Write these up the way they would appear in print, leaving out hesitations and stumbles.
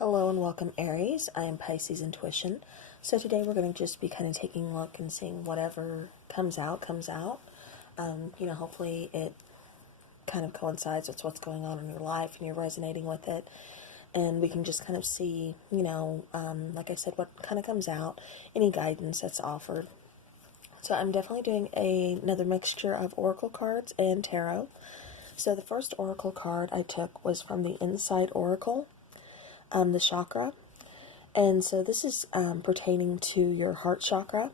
Hello and welcome, Aries. I am Pisces Intuition. So today we're going to just be kind of taking a look and seeing whatever comes out, comes out. Hopefully it kind of coincides with what's going on in your life and you're resonating with it. And we can just kind of see, like I said, what kind of comes out, any guidance that's offered. So I'm definitely doing another mixture of oracle cards and tarot. So the first oracle card I took was from the Insight Oracle. The chakra, and so this is pertaining to your heart chakra,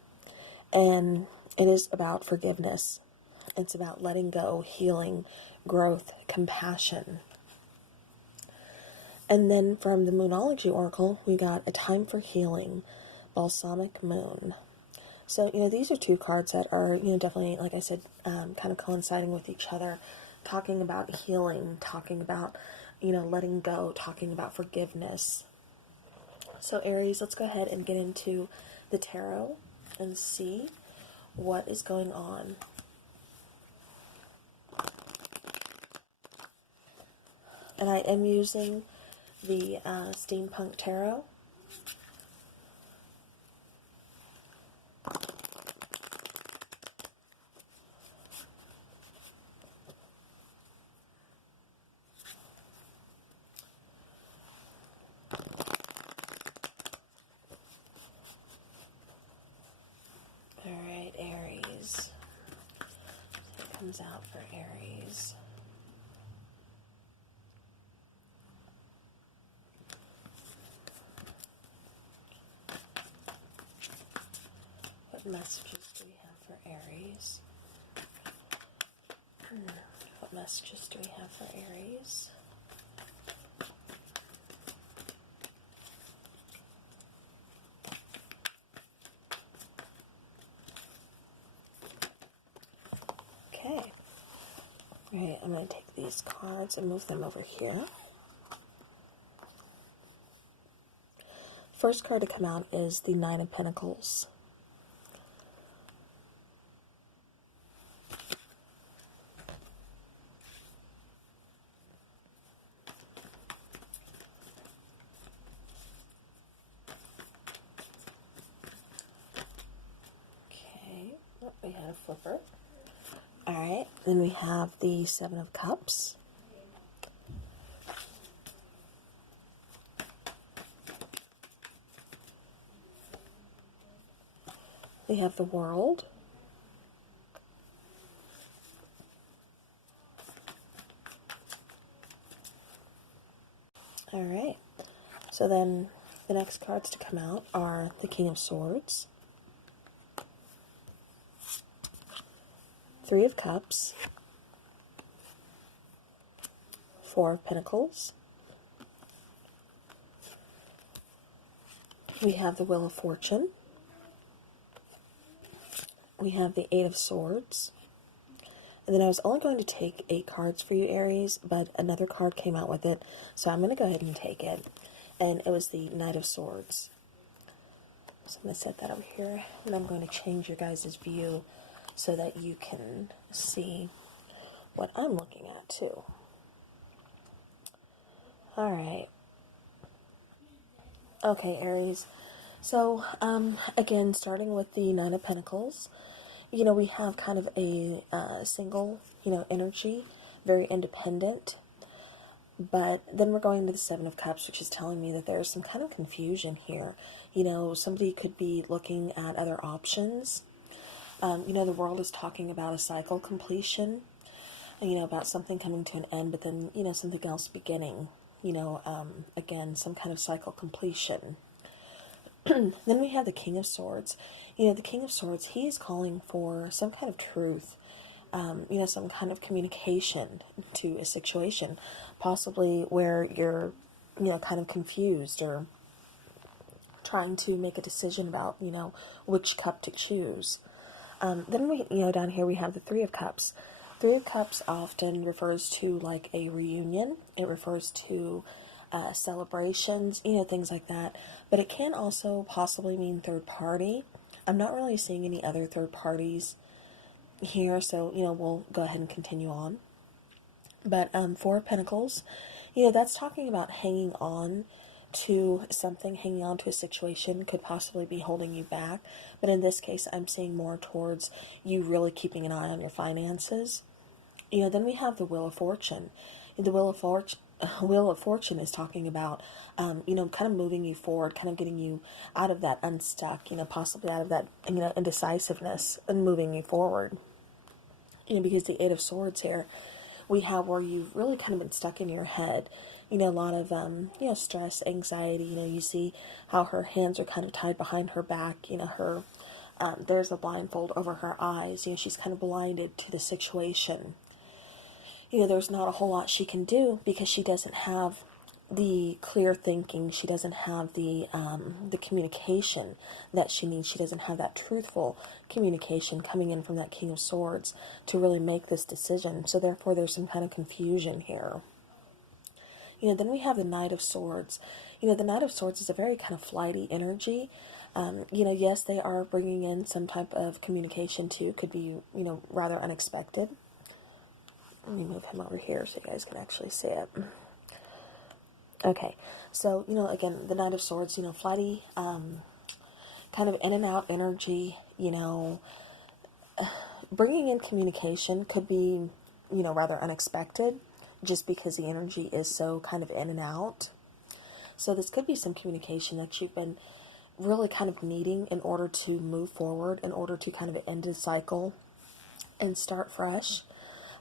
and it is about forgiveness. It's about letting go, healing, growth, compassion. And then from the Moonology Oracle, we got A Time for Healing, Balsamic Moon. So, these are two cards that are, definitely, like I said, kind of coinciding with each other, talking about healing, talking about letting go, talking about forgiveness. So Aries, let's go ahead and get into the tarot and see what is going on. And I am using the Steampunk Tarot. Alright, Aries. What comes out for Aries? What messages do we have for Aries? What messages do we have for Aries? Okay. Alright, I'm going to take these cards and move them over here. First card to come out is the Nine of Pentacles. Okay, we had a flipper. Alright, then we have the Seven of Cups. We have the World. Alright, so then the next cards to come out are the King of Swords, Three of Cups, Four of Pentacles. We have the Wheel of Fortune. We have the Eight of Swords. And then I was only going to take 8 cards for you, Aries, but another card came out with it, so I'm going to go ahead and take it. And it was the Knight of Swords. So I'm going to set that over here, and I'm going to change your guys' view so that you can see what I'm looking at, too. Alright. Okay, Aries. So, again, starting with the Nine of Pentacles, we have kind of a single, energy, very independent. But then we're going to the Seven of Cups, which is telling me that there's some kind of confusion here. Somebody could be looking at other options. The world is talking about a cycle completion, about something coming to an end, but then, something else beginning. Again, some kind of cycle completion. Then we have the King of Swords. The King of Swords, he is calling for some kind of truth, some kind of communication to a situation, possibly where you're, kind of confused or trying to make a decision about, which cup to choose. Then we, down here we have the Three of Cups. Three of Cups often refers to like a reunion. It refers to celebrations, things like that. But it can also possibly mean third party. I'm not really seeing any other third parties here, so, we'll go ahead and continue on. But Four of Pentacles, that's talking about hanging on to something, hanging on to a situation could possibly be holding you back. But in this case, I'm seeing more towards you really keeping an eye on your finances. Then we have the Wheel of Fortune. The Wheel of Fortune is talking about, kind of moving you forward, kind of getting you out of that unstuck, possibly out of that, indecisiveness and moving you forward. Because the Eight of Swords here, we have where you've really kind of been stuck in your head. A lot of, stress, anxiety. You see how her hands are kind of tied behind her back. There's a blindfold over her eyes. She's kind of blinded to the situation. There's not a whole lot she can do because she doesn't have the clear thinking. She doesn't have the communication that she needs. She doesn't have that truthful communication coming in from that King of Swords to really make this decision. So therefore, there's some kind of confusion here. Then we have the Knight of Swords. The Knight of Swords is a very kind of flighty energy. Yes, they are bringing in some type of communication too. Could be, rather unexpected. Let me move him over here so you guys can actually see it. Okay, so, again, the Knight of Swords, flighty, kind of in and out energy, bringing in communication could be, rather unexpected, just because the energy is so kind of in and out. So this could be some communication that you've been really kind of needing in order to move forward, in order to kind of end a cycle and start fresh.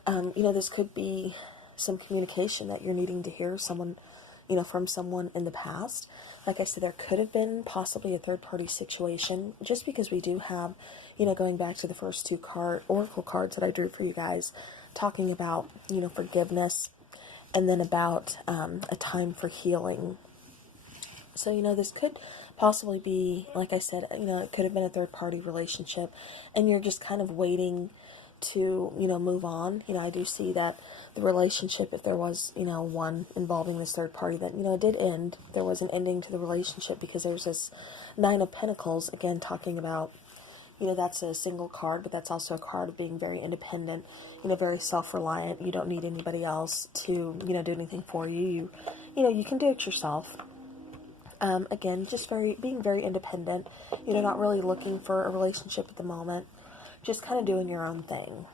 This could be some communication that you're needing to hear from someone in the past. Like I said, there could have been possibly a third-party situation, just because we do have, going back to the first two oracle cards that I drew for you guys, talking about, forgiveness, and then about a time for healing. So, this could possibly be, like I said, it could have been a third-party relationship, and you're just kind of waiting to, move on. I do see that the relationship, if there was, one involving this third party, that, it did end. There was an ending to the relationship because there's this Nine of Pentacles, again, talking about, that's a single card, but that's also a card of being very independent, very self-reliant. You don't need anybody else to, do anything for you. You can do it yourself. Again, just being very independent, not really looking for a relationship at the moment. Just kind of doing your own thing.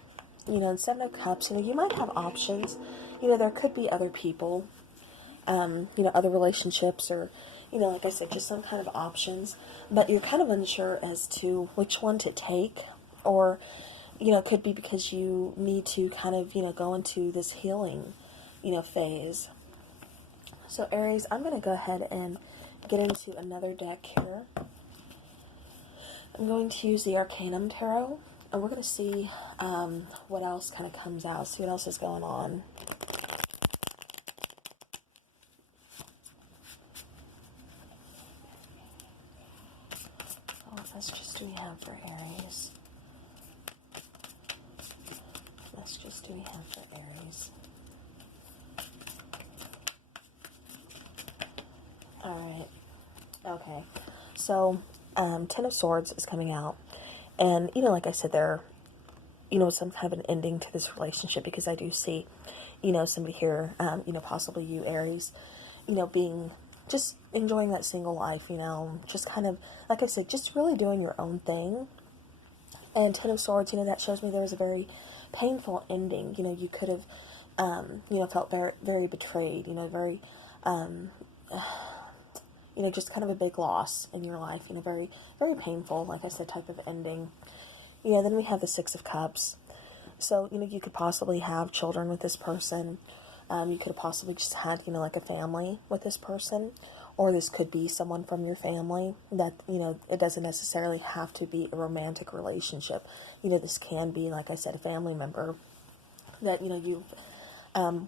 And Seven of Cups, you might have options. There could be other people, other relationships, or, like I said, just some kind of options. But you're kind of unsure as to which one to take. Or, it could be because you need to kind of, go into this healing, phase. So, Aries, I'm going to go ahead and get into another deck here. I'm going to use the Arcanum Tarot. And we're going to see what else kind of comes out, see what else is going on. What messages do we have for Aries? What messages do we have for Aries? Alright. Okay. So, Ten of Swords is coming out. And, like I said, there, some kind of an ending to this relationship, because I do see, somebody here, possibly you, Aries, being, just enjoying that single life, just kind of, like I said, just really doing your own thing. And Ten of Swords, that shows me there was a very painful ending. You could have, felt very, very betrayed, very, just kind of a big loss in your life, very, very painful, like I said, type of ending. Then we have the Six of Cups. So, you could possibly have children with this person. You could have possibly just had, like a family with this person. Or this could be someone from your family that, it doesn't necessarily have to be a romantic relationship. This can be, like I said, a family member that, you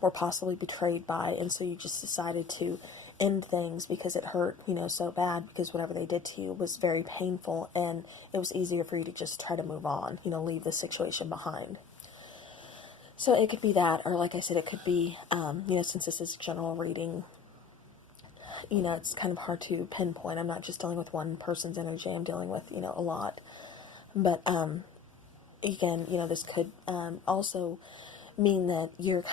were possibly betrayed by. And so you just decided to end things because it hurt, so bad, because whatever they did to you was very painful, and it was easier for you to just try to move on, leave the situation behind. So it could be that, or like I said, it could be, since this is general reading, it's kind of hard to pinpoint. I'm not just dealing with one person's energy, I'm dealing with, a lot. But, again, this could also mean that you're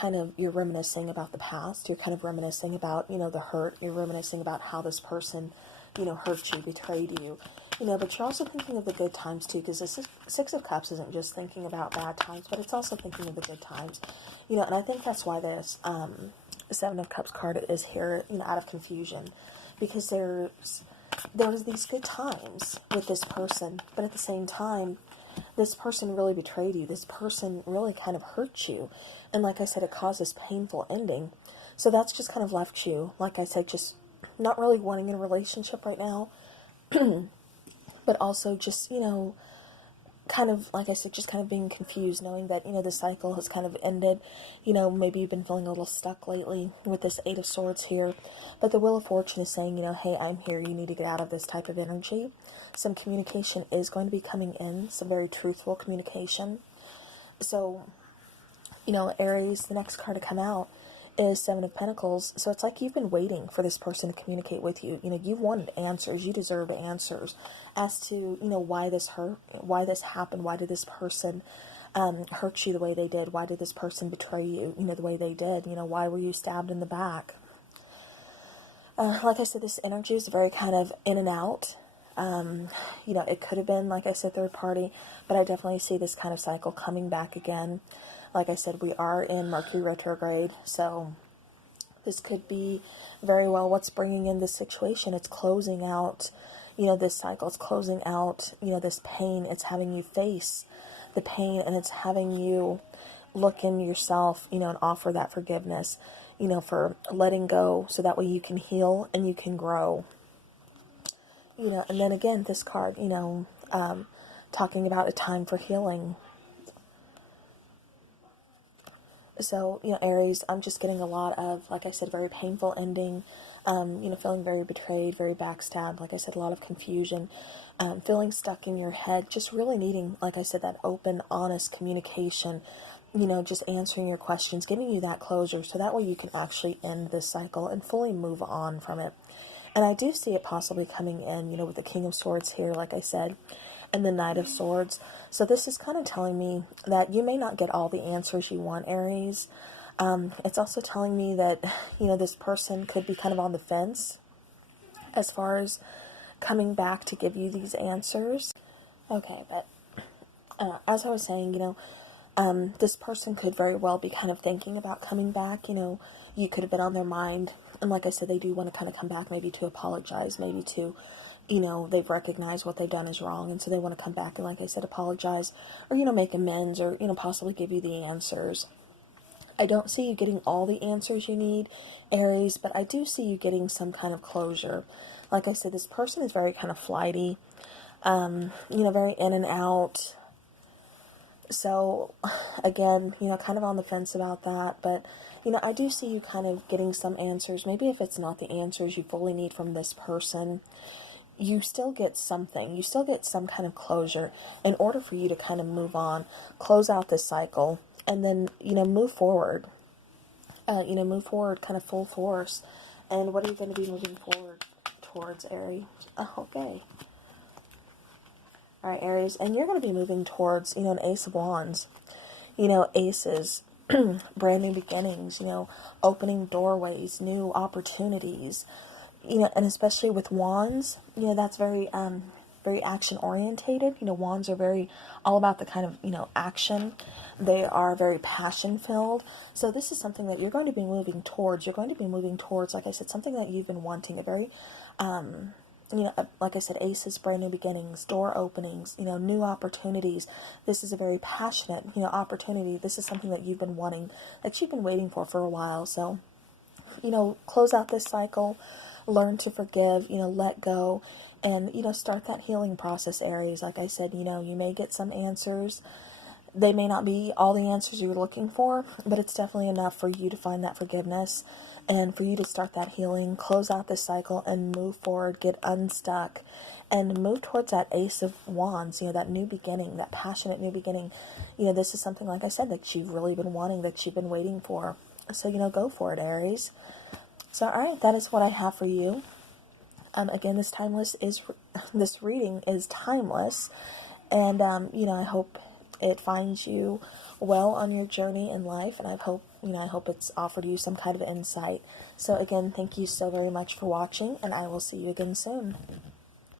reminiscing about the past. You're kind of reminiscing about, the hurt. You're reminiscing about how this person, hurt you, betrayed you. But you're also thinking of the good times too, because the Six of Cups isn't just thinking about bad times, but it's also thinking of the good times. And I think that's why this Seven of Cups card is here, out of confusion, because there was these good times with this person, but at the same time, this person really betrayed you. This person really kind of hurt you. And like I said, it caused this painful ending. So that's just kind of left you, like I said, just not really wanting a relationship right now. But also just, kind of, like I said, just kind of being confused, knowing that, the cycle has kind of ended. Maybe you've been feeling a little stuck lately with this Eight of Swords here. But the Wheel of Fortune is saying, hey, I'm here. You need to get out of this type of energy. Some communication is going to be coming in, some very truthful communication. So, Aries, the next card to come out is Seven of Pentacles. So it's like you've been waiting for this person to communicate with you. You've wanted answers. You deserve answers as to, why this hurt, why this happened, why did this person hurt you the way they did, why did this person betray you, the way they did, why were you stabbed in the back. Like I said, this energy is very kind of in and out. It could have been, like I said, third party, but I definitely see this kind of cycle coming back again. Like I said, we are in Mercury retrograde, so this could be very well what's bringing in this situation. It's closing out, this cycle. It's closing out, this pain. It's having you face the pain, and it's having you look in yourself, and offer that forgiveness, for letting go, so that way you can heal and you can grow. And then again, this card, talking about a time for healing. So, Aries, I'm just getting a lot of, like I said, very painful ending, feeling very betrayed, very backstabbed, like I said, a lot of confusion, feeling stuck in your head, just really needing, like I said, that open, honest communication, just answering your questions, giving you that closure, so that way you can actually end this cycle and fully move on from it. And I do see it possibly coming in, with the King of Swords here, like I said, and the Knight of Swords. So this is kind of telling me that you may not get all the answers you want, Aries. It's also telling me that, this person could be kind of on the fence as far as coming back to give you these answers. Okay, but as I was saying, this person could very well be kind of thinking about coming back. You could have been on their mind. And like I said, they do want to kind of come back, maybe to apologize, maybe to, they've recognized what they've done is wrong, and so they want to come back and, like I said, apologize, or, make amends, or, possibly give you the answers. I don't see you getting all the answers you need, Aries, but I do see you getting some kind of closure. Like I said, this person is very kind of flighty, very in and out. So, again, kind of on the fence about that, but, I do see you kind of getting some answers. Maybe if it's not the answers you fully need from this person, you still get something. You still get some kind of closure in order for you to kind of move on, close out this cycle, and then, move forward. Move forward kind of full force. And what are you going to be moving forward towards, Aries? Okay. All right, Aries, and you're going to be moving towards, an Ace of Wands. Aces, brand new beginnings, opening doorways, new opportunities, and especially with wands, that's very, very action orientated. Wands are very all about the kind of, action. They are very passion filled. So this is something that you're going to be moving towards. You're going to be moving towards, like I said, something that you've been wanting, a very, like I said, aces, brand new beginnings, door openings, new opportunities. This is a very passionate, opportunity. This is something that you've been wanting, that you've been waiting for a while. So, close out this cycle, learn to forgive, let go, and, start that healing process, Aries. Like I said, you may get some answers. They may not be all the answers you're looking for, but it's definitely enough for you to find that forgiveness and for you to start that healing, close out this cycle, and move forward, get unstuck, and move towards that Ace of Wands, that new beginning, that passionate new beginning. This is something, like I said, that you've really been wanting, that you've been waiting for. So, go for it, Aries. So, all right, that is what I have for you. Again, this reading is timeless, and, I hope it finds you well on your journey in life, and I hope it's offered you some kind of insight. So again, thank you so very much for watching, and I will see you again soon.